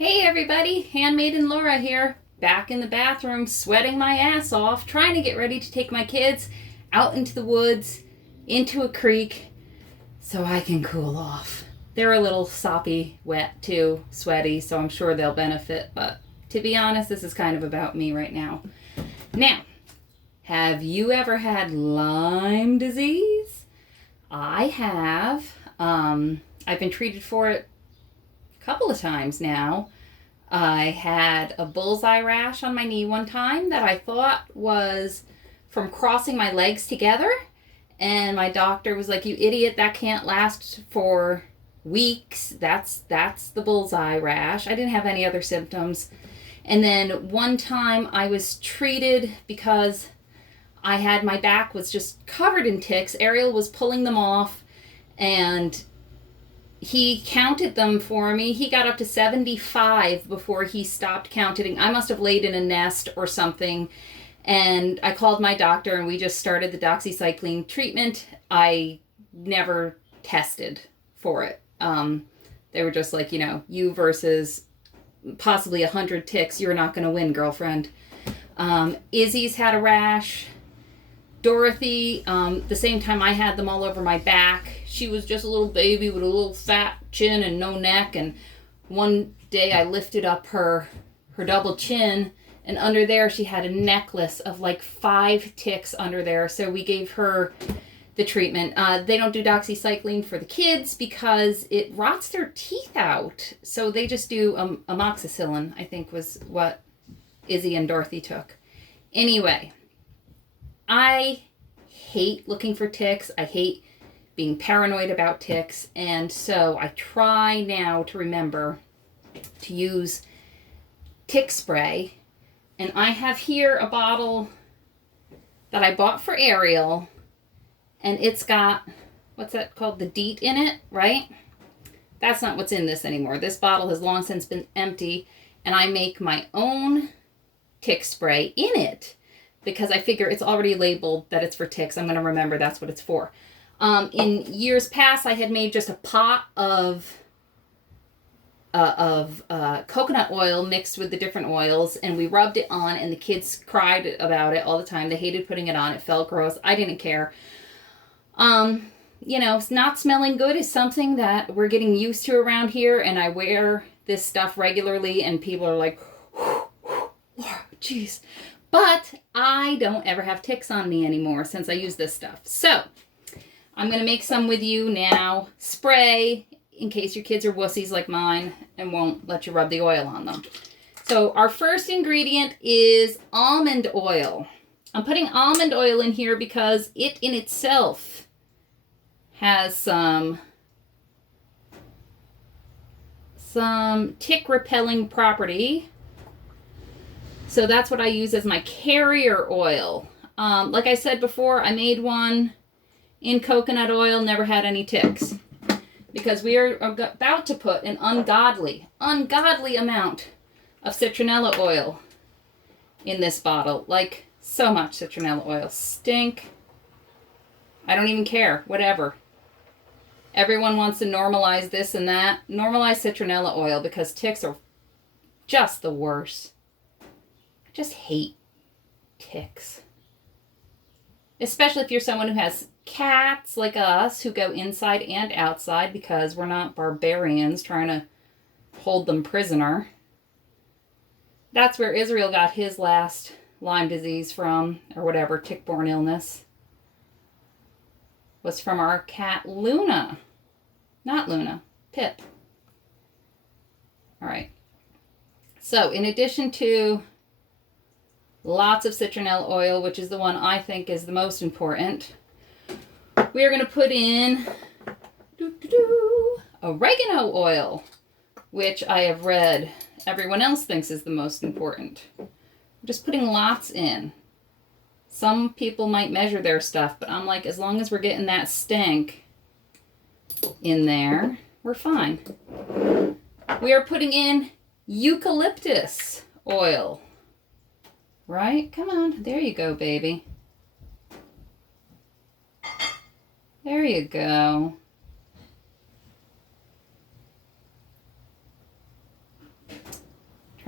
Hey everybody, Handmaiden Lora here, back in the bathroom, sweating my ass off, trying to get ready to take my kids out into the woods, into a creek, so I can cool off. They're a little soppy, wet too, sweaty, so I'm sure they'll benefit, but to be honest, this is kind of about me right now. Now, have you ever had Lyme disease? I have. I've been treated for it couple of times now. I had a bullseye rash on my knee one time that I thought was from crossing my legs together, and my doctor was like, "You idiot, that can't last for weeks. That's the bullseye rash." I didn't have any other symptoms. And then one time I was treated because I had, my back was just covered in ticks. Ariel was pulling them off, and he counted them for me. He got up to 75 before he stopped counting. I must have laid in a nest or something. And I called my doctor and we just started the doxycycline treatment. I never tested for it. They were just like, you versus possibly 100 ticks, you're not going to win, girlfriend. Izzy's had a rash. Dorothy, the same time I had them all over my back. She was just a little baby with a little fat chin and no neck, and one day I lifted up her double chin, and under there she had a necklace of like 5 ticks under there, so we gave her the treatment. They don't do doxycycline for the kids because it rots their teeth out, so they just do amoxicillin, I think was what Izzy and Dorothy took. Anyway, I hate looking for ticks. I hate being paranoid about ticks. And so I try now to remember to use tick spray. And I have here a bottle that I bought for Ariel. And it's got, what's that called? The DEET in it, right? That's not what's in this anymore. This bottle has long since been empty. And I make my own tick spray in it, because I figure it's already labeled that it's for ticks. I'm going to remember that's what it's for. In years past, I had made just a pot of coconut oil mixed with the different oils, and we rubbed it on, and the kids cried about it all the time. They hated putting it on. It felt gross. I didn't care. Not smelling good is something that we're getting used to around here, and I wear this stuff regularly, and people are like, Laura, jeez. But I don't ever have ticks on me anymore since I use this stuff. So I'm going to make some with you now. Spray, in case your kids are wussies like mine and won't let you rub the oil on them. So our first ingredient is almond oil. I'm putting almond oil in here because it in itself has some tick repelling property. So that's what I use as my carrier oil. Like I said before, I made one in coconut oil, never had any ticks. Because we are about to put an ungodly amount of citronella oil in this bottle. Like, so much citronella oil. Stink. I don't even care. Whatever. Everyone wants to normalize this and that. Normalize citronella oil because ticks are just the worst. I just hate ticks. Especially if you're someone who has cats like us who go inside and outside because we're not barbarians trying to hold them prisoner. That's where Israel got his last Lyme disease from, or whatever, tick-borne illness. Was from our cat Luna. Not Luna, Pip. All right. So in addition to lots of citronella oil, which is the one I think is the most important, we are going to put in oregano oil, which I have read everyone else thinks is the most important. I'm just putting lots in. Some people might measure their stuff, but I'm like, as long as we're getting that stank in there, we're fine. We are putting in eucalyptus oil. Right? Come on. There you go, baby. There you go.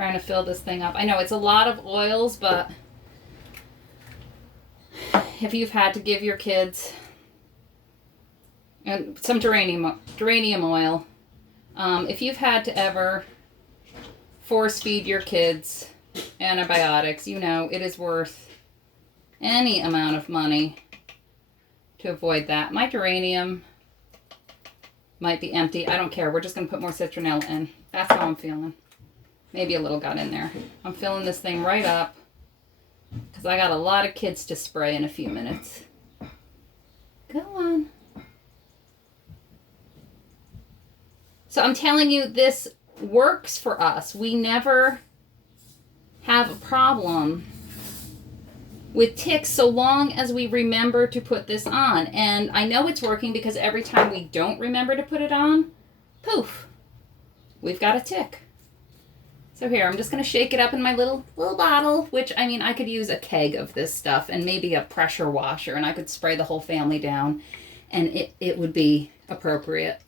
Trying to fill this thing up. I know it's a lot of oils, but if you've had to give your kids and some geranium oil, if you've had to ever force feed your kids antibiotics, you know it is worth any amount of money to avoid that. My geranium might be empty. I don't care. We're just going to put more citronella in. That's how I'm feeling. Maybe a little got in there. I'm filling this thing right up because I got a lot of kids to spray in a few minutes. Go on. So I'm telling you, this works for us. We never have a problem with ticks so long as we remember to put this on. And I know it's working because every time we don't remember to put it on, poof, we've got a tick. So here, I'm just going to shake it up in my little bottle, which, I mean, I could use a keg of this stuff and maybe a pressure washer, and I could spray the whole family down, and it would be appropriate.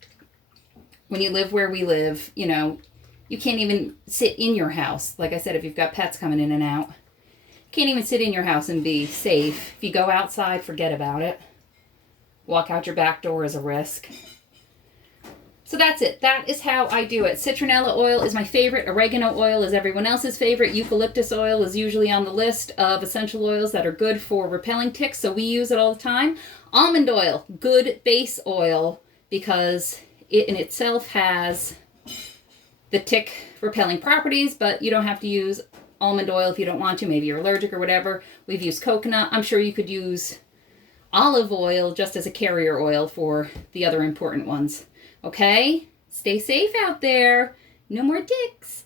When you live where we live, you know, you can't even sit in your house. Like I said, if you've got pets coming in and out, you can't even sit in your house and be safe. If you go outside, forget about it. Walk out your back door is a risk. So that's it. That is how I do it. Citronella oil is my favorite. Oregano oil is everyone else's favorite. Eucalyptus oil is usually on the list of essential oils that are good for repelling ticks, so we use it all the time. Almond oil, good base oil, because it in itself has the tick repelling properties, but you don't have to use almond oil if you don't want to. Maybe you're allergic or whatever. We've used coconut. I'm sure you could use olive oil just as a carrier oil for the other important ones. Okay? Stay safe out there. No more ticks.